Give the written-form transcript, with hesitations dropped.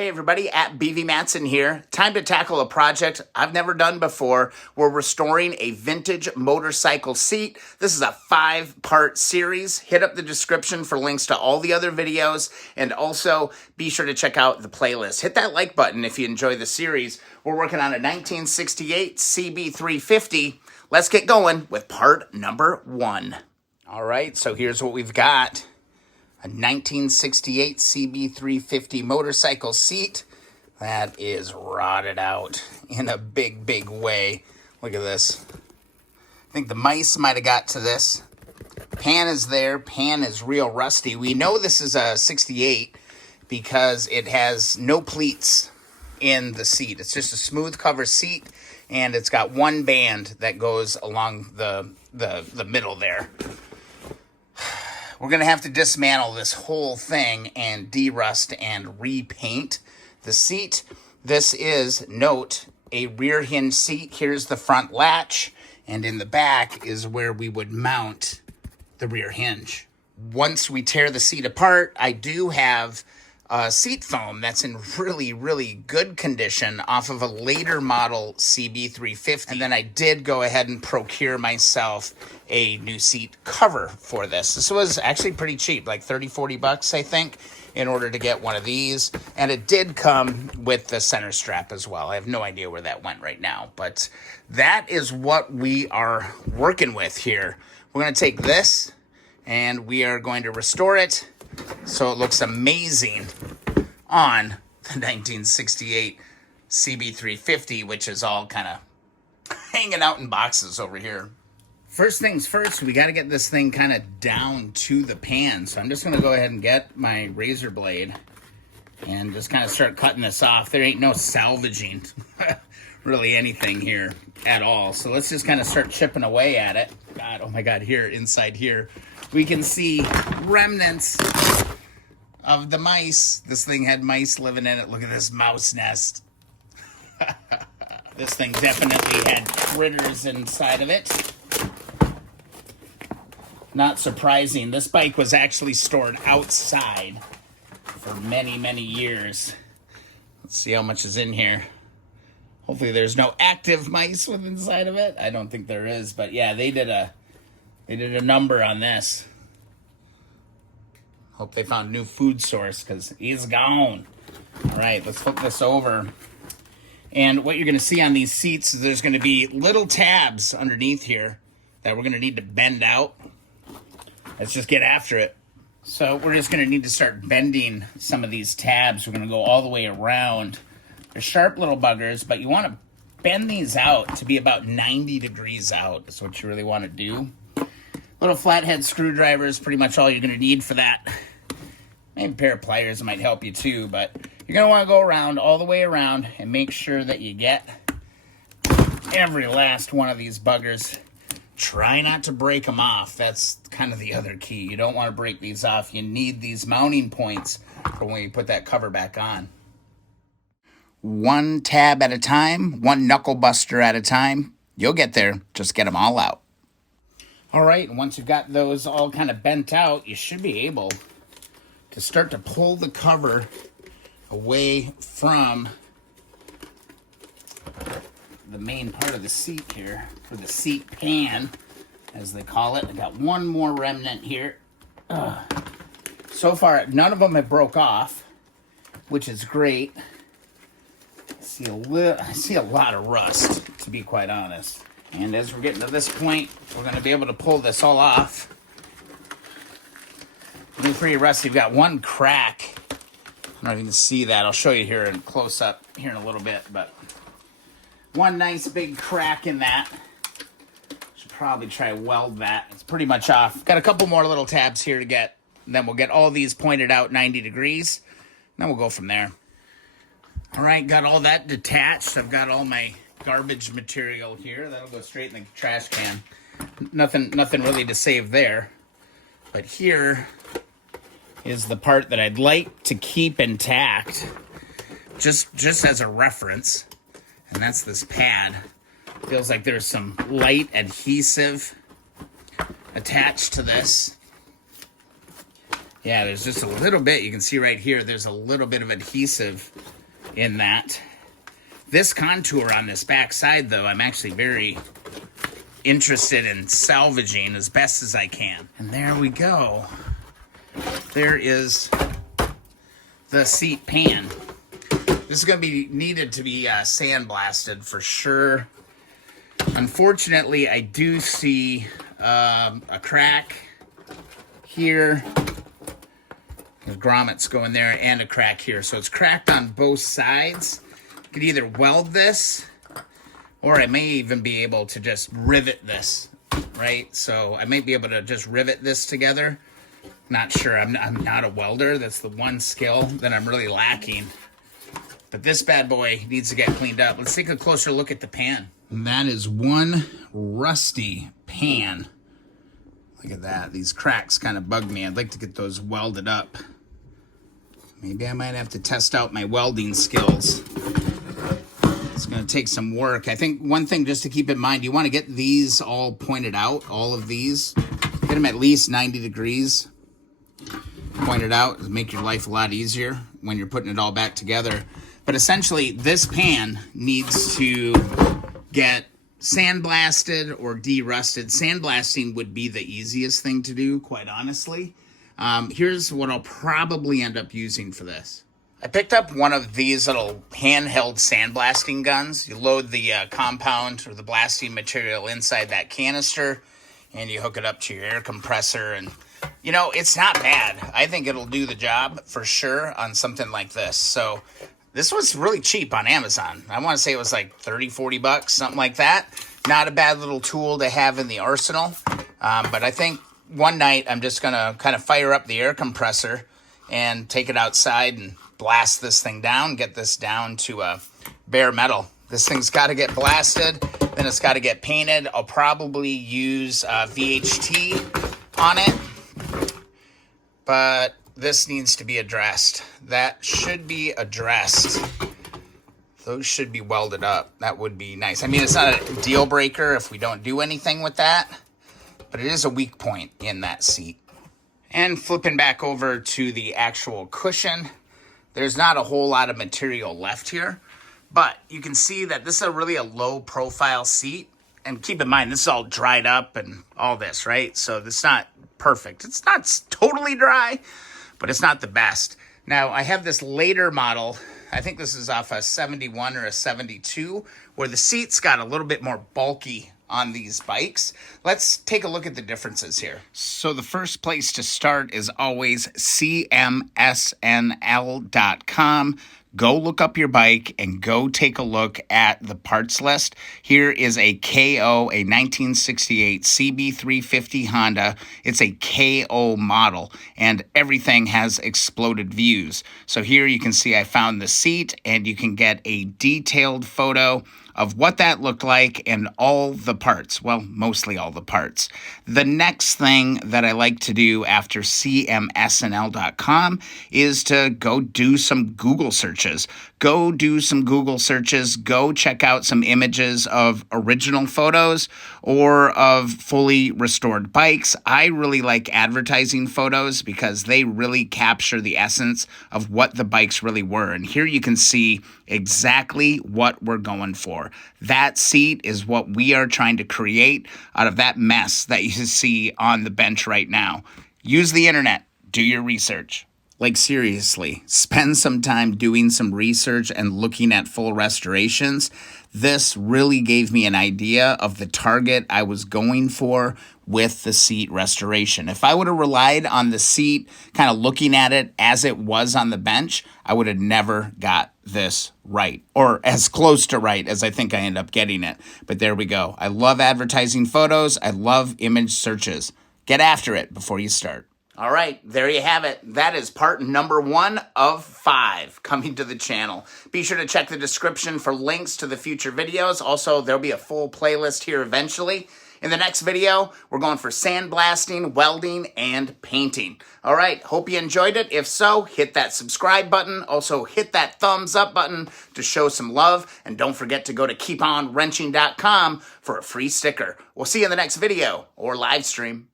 Hey everybody, at BV Matson here. Time to tackle a project I've never done before. We're restoring a vintage motorcycle seat. This is a 5-part series. Hit up the description for links to all the other videos, and also be sure to check out the playlist. Hit that like button if you enjoy the series. We're working on a 1968 CB350. Let's get going with part number 1. All right, so here's what we've got. A 1968 CB350 motorcycle seat that is rotted out in a big, big way. Look at this. I think the mice might have got to this. Pan is there. Pan is real rusty. We know this is a 68 because it has no pleats in the seat. It's just a smooth cover seat, and it's got one band that goes along the middle there. We're going to have to dismantle this whole thing and de-rust and repaint the seat. This is, note, a rear hinge seat. Here's the front latch, and in the back is where we would mount the rear hinge. Once we tear the seat apart, I do have seat foam that's in really, really good condition off of a later model CB350. And then I did go ahead and procure myself a new seat cover for this. This was actually pretty cheap, like 30-40 bucks, I think, in order to get one of these. And it did come with the center strap as well. I have no idea where that went right now, but that is what we are working with here. We're going to take this and we are going to restore it so it looks amazing on the 1968 CB350, which is all kind of hanging out in boxes over here. First things first, we got to get this thing kind of down to the pan. So I'm just going to go ahead and get my razor blade and just kind of start cutting this off. There ain't no salvaging really anything here at all. So let's just kind of start chipping away at it. God, oh my God, here, inside here, we can see remnants of the mice. This thing had mice living in it. Look at this mouse nest. This thing definitely had critters inside of it. Not surprising. This bike was actually stored outside for many, many years. Let's see how much is in here. Hopefully there's no active mice within inside of it. I don't think there is, but yeah, they did a number on this. Hope they found a new food source because he's gone. All right, let's flip this over. And what you're going to see on these seats is there's going to be little tabs underneath here that we're going to need to bend out. Let's just get after it. So we're just going to need to start bending some of these tabs. We're going to go all the way around. They're sharp little buggers, but you want to bend these out to be about 90 degrees out. That's what you really want to do. Little flathead screwdriver is pretty much all you're going to need for that. Maybe a pair of pliers might help you too, but you're going to want to go around, all the way around, and make sure that you get every last one of these buggers. Try not to break them off. That's kind of the other key. You don't want to break these off. You need these mounting points for when you put that cover back on. One tab at a time, one knuckle buster at a time. You'll get there. Just get them all out. All right, and once you've got those all kind of bent out, you should be able to start to pull the cover away from the main part of the seat here, or the seat pan, as they call it. I got one more remnant here. So far, none of them have broke off, which is great. I see a lot of rust, to be quite honest. And as we're getting to this point, we're going to be able to pull this all off. It's pretty rusty. We've got one crack. I don't know if you can see that. I'll show you here in close up here in a little bit, but one nice big crack in that. Should probably try to weld that. It's pretty much off. Got a couple more little tabs here to get, and then we'll get all these pointed out 90 degrees, and then we'll go from there. All right, got all that detached. I've got all my garbage material here. That'll go straight in the trash can. Nothing really to save there. But here is the part that I'd like to keep intact, just as a reference, and that's this pad. Feels like there's some light adhesive attached to this. Yeah, there's just a little bit. You can see right here, there's a little bit of adhesive in that. This contour on this back side, though, I'm actually very interested in salvaging as best as I can. And there we go. There is the seat pan. This is going to be needed to be sandblasted for sure. Unfortunately, I do see a crack here. The grommets go in there and a crack here. So it's cracked on both sides. I could either weld this, or I may even be able to just rivet this, right? So I might be able to just rivet this together. Not sure. I'm not a welder. That's the one skill that I'm really lacking. But this bad boy needs to get cleaned up. Let's take a closer look at the pan. And that is one rusty pan. Look at that. These cracks kind of bug me. I'd like to get those welded up. Maybe I might have to test out my welding skills. It's going to take some work. I think one thing just to keep in mind, you want to get these all pointed out, all of these. Get them at least 90 degrees pointed out. It'll make your life a lot easier when you're putting it all back together. But essentially, this pan needs to get sandblasted or derusted. Sandblasting would be the easiest thing to do, quite honestly. Here's what I'll probably end up using for this. I picked up one of these little handheld sandblasting guns. You load the compound or the blasting material inside that canister, and you hook it up to your air compressor. And, you know, it's not bad. I think it'll do the job for sure on something like this. So this was really cheap on Amazon. I want to say it was like 30, 40 bucks, something like that. Not a bad little tool to have in the arsenal. But I think one night I'm just going to kind of fire up the air compressor and take it outside and blast this thing down, get this down to bare metal. This thing's got to get blasted, then it's got to get painted. I'll probably use VHT on it, but this needs to be addressed. That should be addressed. Those should be welded up. That would be nice. I mean, it's not a deal breaker if we don't do anything with that, but it is a weak point in that seat. And flipping back over to the actual cushion, there's not a whole lot of material left here, but you can see that this is really a low profile seat. And keep in mind, this is all dried up and all this, right? So it's not perfect. It's not totally dry, but it's not the best. Now, I have this later model. I think this is off a 71 or a 72, where the seats got a little bit more bulky on these bikes. Let's take a look at the differences here. So the first place to start is always cmsnl.com. Go look up your bike and go take a look at the parts list. Here is a KO, a 1968 CB350 Honda. It's a KO model, and everything has exploded views. So here you can see I found the seat, and you can get a detailed photo of what that looked like and all the parts. Well, mostly all the parts. The next thing that I like to do after cmsnl.com is to go do some Google searches. Go do some Google searches. Go check out some images of original photos or of fully restored bikes. I really like advertising photos because they really capture the essence of what the bikes really were. And here you can see exactly what we're going for. That seat is what we are trying to create out of that mess that you see on the bench right now. Use the internet. Do your research. Like, seriously, spend some time doing some research and looking at full restorations. This really gave me an idea of the target I was going for with the seat restoration. If I would have relied on the seat, kind of looking at it as it was on the bench, I would have never got this right, or as close to right as I think I end up getting it. But there we go. I love advertising photos. I love image searches. Get after it before you start. All right, there you have it. That is part number 1 of 5 coming to the channel. Be sure to check the description for links to the future videos. Also, there'll be a full playlist here eventually. In the next video, we're going for sandblasting, welding, and painting. All right, hope you enjoyed it. If so, hit that subscribe button. Also, hit that thumbs up button to show some love. And don't forget to go to keeponwrenching.com for a free sticker. We'll see you in the next video or live stream.